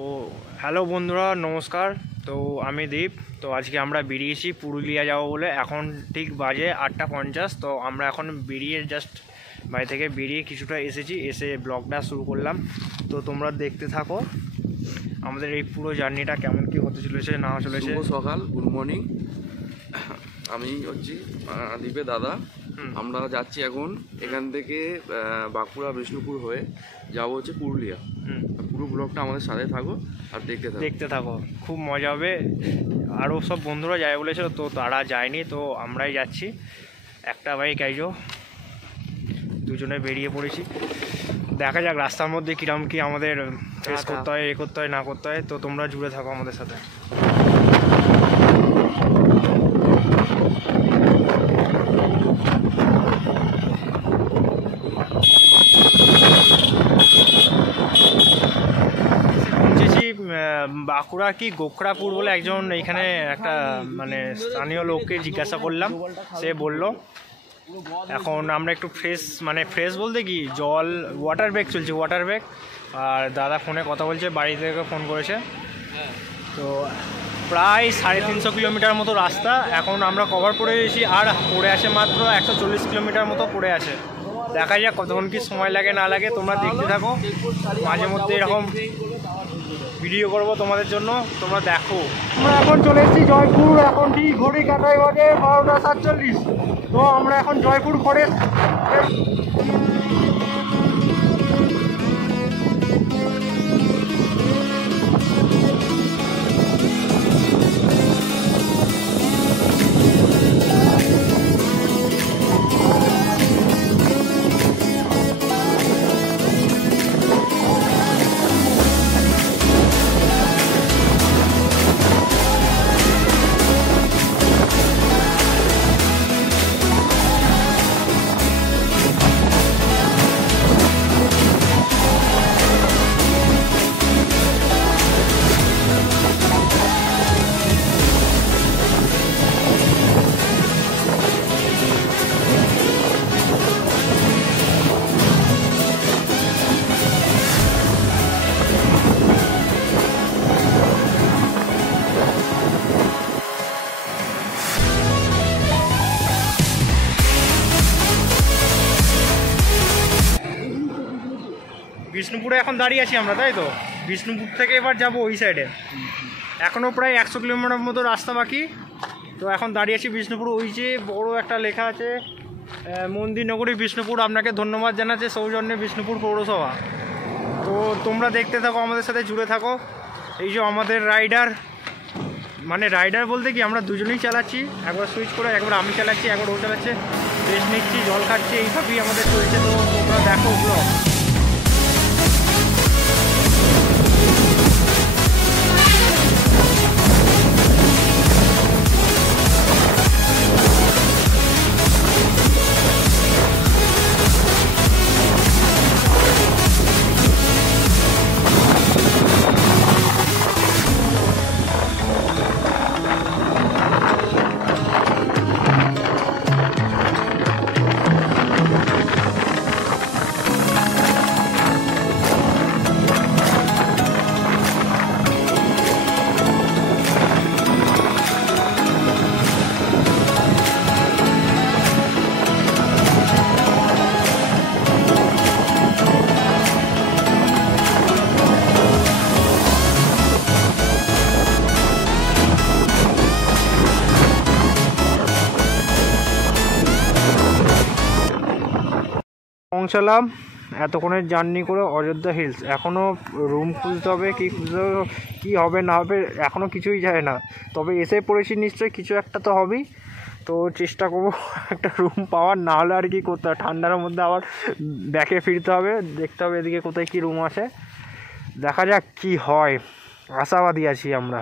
তো হ্যালো বন্ধুরা, নমস্কার। তো আমি দীপ। তো আজকে আমরা বেরিয়েছি পুরুলিয়া যাব বলে। এখন ঠিক বাজে 8:50। তো আমরা এখন বেরিয়ে জাস্ট বাড়ি থেকে বেরিয়ে কিছুটা এসে ব্লগটা শুরু করলাম। তো তোমরা দেখতে থাকো আমাদের এই পুরো জার্নিটা কেমন কি হতে চলেছে না চলেছে। শুভ সকাল, গুড মর্নিং। আমি হচ্ছি দীপের দাদা। আমরা যাচ্ছি এখন এখান থেকে বাঁকুড়া বিষ্ণুপুর হয়ে যাব হচ্ছে পুরুলিয়া। পুরো ব্লগটা আমাদের সাথে থাকো আর দেখতে থাকো, খুব মজা হবে। আরও সব বন্ধুরা যায় বলেছে, তো তারা যায়নি, তো আমরাই যাচ্ছি। একটা বাইক আইজো, দুজনে বেরিয়ে পড়েছি। দেখা যাক রাস্তার মধ্যে কিরম কি আমাদের ফেস করতে হয়, করতে হয় না করতে হয়। তো তোমরা জুড়ে থাকো আমাদের সাথে। বাঁকুড়া কি গোখরাপুর বলে একজন এখানে একটা মানে স্থানীয় লোককে জিজ্ঞাসা করলাম, সে বলল এখন আমরা একটু ফ্রেশ বলতে কি জল ওয়াটার ব্যাগ চলছে, ওয়াটার ব্যাগ। আর দাদা ফোনে কথা বলছে, বাড়ি থেকে ফোন করেছে। তো প্রায় 350 কিলোমিটার মতো রাস্তা এখন আমরা কভার করে গেছি, আর পড়ে আছে মাত্র 140 কিলোমিটার মতো পড়ে আছে। দেখা যাক কতক্ষণ কি সময় লাগে না লাগে, তোমরা দেখতে থাকো। মাঝে মধ্যে এরকম ভিডিও করবো তোমাদের জন্য, তোমরা দেখো। আমরা এখন চলে এসেছি জয়পুর। এখন ঠিক ঘড়ি কাটাই বাজে 12:47। তো আমরা এখন জয়পুর ফরেস্ট বিষ্ণুপুরে এখন দাঁড়িয়ে আছি আমরা, তাই তো? বিষ্ণুপুর থেকে এবার যাব ওই সাইডে। এখনও প্রায় 100 কিলোমিটার মতো রাস্তা বাকি। তো এখন দাঁড়িয়ে আছি বিষ্ণুপুর। ওই যে বড় একটা লেখা আছে মন্দির নগরী বিষ্ণুপুর। আপনাকে ধন্যবাদ জানাচ্ছে সৌজন্যে বিষ্ণুপুর পৌরসভা। তো তোমরা দেখতে থাকো, আমাদের সাথে জুড়ে থাকো। এই যে আমাদের রাইডার, মানে রাইডার বলতে কি আমরা দুজনেই চালাচ্ছি, একবার সুইচ করে, একবার আমি চালাচ্ছি, একবার ও চালাচ্ছে। রেস্ট নিচ্ছি, জল খাচ্ছি, এইভাবেই আমাদের চলছে। তো তোমরা দেখো ব্লগ। পৌঁছালাম এতক্ষণের জার্নি করে অযোধ্যা হিলস। এখনও রুম খুঁজতে হবে, কী হবে না হবে এখনও কিছুই যায় না। তবে এসে পড়েছি, নিশ্চয়ই কিছু একটা তো হবেই। তো চেষ্টা করবো একটা রুম পাওয়ার, না হলে আর কি করতে হবে, ঠান্ডার মধ্যে আবার ব্যাকে ফিরতে হবে, দেখতে হবে এদিকে কোথায় কী রুম আছে। দেখা যাক কি হয়, আশাবাদী আছি আমরা।